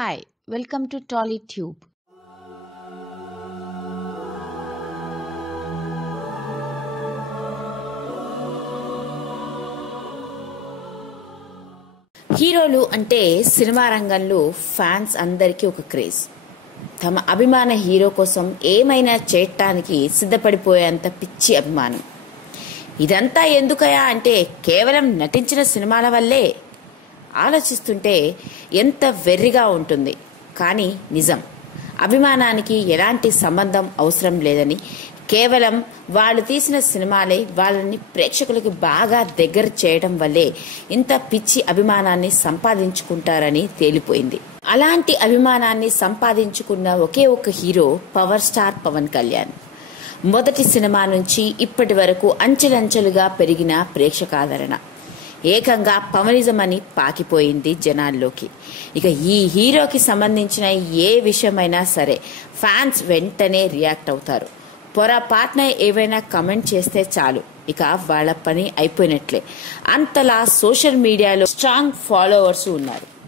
Hi, welcome to TollyTube. హీరోలు అంటే cinema రంగంలో ఫ్యాన్స్ అందరికీ ఒక క్రేజ్. తమ అభిమాన హీరో కోసం ఏమైనా చేయటానికి సిద్ధపడిపోయేంత పిచ్చి అభిమానం. ఇదంతా ఎందుకయా అంటే కేవలం నటించిన సినిమాల వల్లే. ఆలోచిస్తుంటే ఎంత వెర్రిగా ఉంటుంది. కానీ నిజం. అభిమానానికి ఎలాంటి సంబంధం అవసరం లేదని కేవలం వాళ్ళు తీసిన సినిమాలే వాళ్ళని ప్రేక్షకులకు బాగా దగ్గర చేయడం వల్లే ఇంత పిచ్చి అభిమానాన్ని సంపాదించుకుంటారని తేలిపోయింది. అలాంటి అభిమానాన్ని సంపాదించుకున్న ఒకే ఒక hero power star Pawan Kalyan. మొదటి సినిమా నుంచి ఇప్పటి వరకు అంచెలంచెలుగా పెరిగిన ప్రేక్షకాదరణ. ఏకంగా పవనిజం అని పాకిపోయింది జనాల్లోకి. ఇక ఈ హీరోకి సంబంధించిన ఏ విషయమైనా సరే ఫ్యాన్స్ వెంటనే రియాక్ట్ అవుతారు. పొరపాటున ఏవైనా కమెంట్ చేస్తే చాలు. ఇక వాళ్ళ పని అయిపోయినట్లే. అంతలా సోషల్ మీడియాలో స్ట్రాంగ్ ఫాలోవర్స్ ఉన్నారు.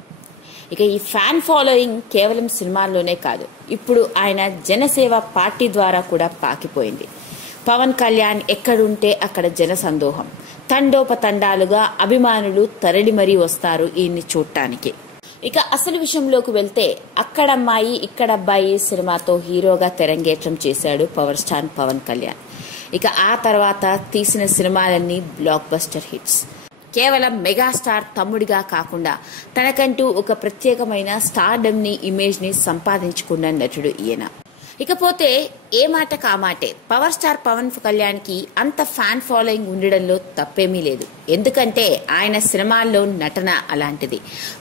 ఇక ఈ ఫ్యాన్ ఫాలోయింగ్ కేవలం సినిమాల్లోనే కాదు ఇప్పుడు ఆయన జనసేవ పార్టీ ద్వారా కూడా పాకిపోయింది. పవన్ కళ్యాణ్ ఎక్కడుంటే అక్కడ జన సందోహం తండోపతండాలుగా అభిమానులు తరలి మరీ వస్తారు ఈయన్ని చూడటానికి ఇక అసలు విషయంలోకి వెళ్తే అక్కడమ్మాయి ఇక్కడ అబ్బాయి సినిమాతో హీరోగా తెరంగేట్రం చేశాడు పవర్ స్టార్ పవన్ కళ్యాణ్. ఇక ఆ తర్వాత తీసిన సినిమాలన్నీ బ్లాక్ బస్టర్ హిట్స్ కేవలం మెగాస్టార్ తమ్ముడిగా కాకుండా తనకంటూ ఒక ప్రత్యేకమైన స్టార్డమ్ని ఇమేజ్ని సంపాదించుకున్న నటుడు ఈయన. ఇకపోతే ఏ మాట కామాటే పవర్ స్టార్ పవన్ కళ్యాణ్కి అంత ఫ్యాన్ ఫాలోయింగ్ ఉండడంలో తప్పేమీ లేదు. ఎందుకంటే ఆయన సినిమాల్లో నటన అలాంటిది.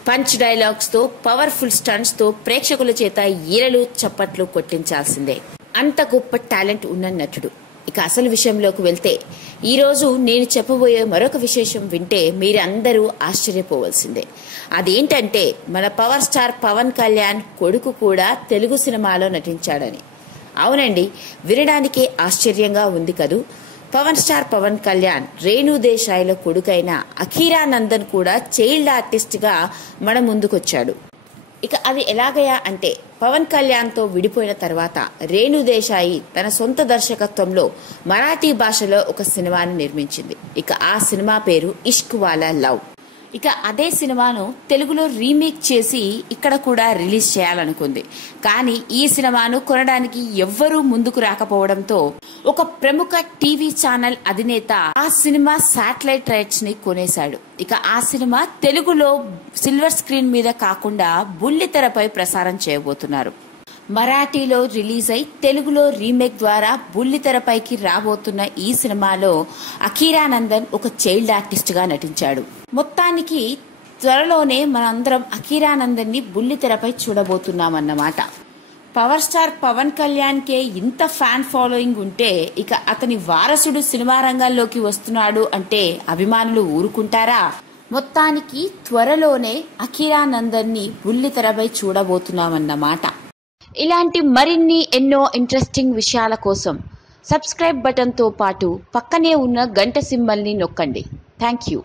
పంచ్ డైలాగ్స్తో పవర్ఫుల్ స్టంట్స్తో ప్రేక్షకుల చేత ఈరలు చప్పట్లు కొట్టించాల్సిందే. అంత గొప్ప టాలెంట్ ఉన్న నటుడు. ఇక అసలు విషయంలోకి వెళ్తే ఈరోజు నేను చెప్పబోయే మరొక విశేషం వింటే మీరందరూ ఆశ్చర్యపోవలసిందే. అదేంటంటే మన పవర్ స్టార్ పవన్ కళ్యాణ్ కొడుకు కూడా తెలుగు సినిమాలో నటించాడని. అవునండి వినడానికే ఆశ్చర్యంగా ఉంది కదూ. పవన్ స్టార్ పవన్ కళ్యాణ్ రేణు దేశాయిల కొడుకైన అఖీరా నందన్ కూడా చైల్డ్ ఆర్టిస్ట్గా మన ముందుకొచ్చాడు. ఇక అది ఎలాగయా అంటే పవన్ కళ్యాణ్తో విడిపోయిన తర్వాత రేణు దేశాయి తన సొంత దర్శకత్వంలో మరాఠీ భాషలో ఒక సినిమాను నిర్మించింది. ఇక ఆ సినిమా పేరు ఇష్క్ వాలా లవ్. ఇక అదే సినిమాను తెలుగులో రీమేక్ చేసి ఇక్కడ కూడా రిలీజ్ చేయాలనుకుంది. కానీ ఈ సినిమాను కొనడానికి ఎవ్వరూ ముందుకు రాకపోవడంతో ఒక ప్రముఖ టీవీ ఛానల్ అధినేత ఆ సినిమా శాటిలైట్ రైట్స్ని కొనేశాడు. ఇక ఆ సినిమా తెలుగులో సిల్వర్ స్క్రీన్ మీద కాకుండా బుల్లితెరపై ప్రసారం చేయబోతున్నారు. మరాఠీలో రిలీజ్ అయి తెలుగులో రీమేక్ ద్వారా బుల్లితెరపైకి రాబోతున్న ఈ సినిమాలో అఖీరానందన్ ఒక చైల్డ్ ఆర్టిస్ట్గా నటించాడు. మొత్తానికి త్వరలోనే మనందరం అఖీరానందన్ని బుల్లితెరపై చూడబోతున్నామన్నమాట. పవర్ స్టార్ పవన్ కళ్యాణ్ కే ఇంత ఫ్యాన్ ఫాలోయింగ్ ఉంటే ఇక అతని వారసుడు సినిమా రంగంలోకి వస్తున్నాడు అంటే అభిమానులు ఊరుకుంటారా? మొత్తానికి త్వరలోనే అఖీరానందన్ని బుల్లితెరపై చూడబోతున్నామన్నమాట. ఇలాంటి మరిన్ని ఎన్నో ఇంట్రెస్టింగ్ విషయాల కోసం సబ్స్క్రైబ్ బటన్తో పాటు పక్కనే ఉన్న గంట సింబల్ని నొక్కండి. Thank you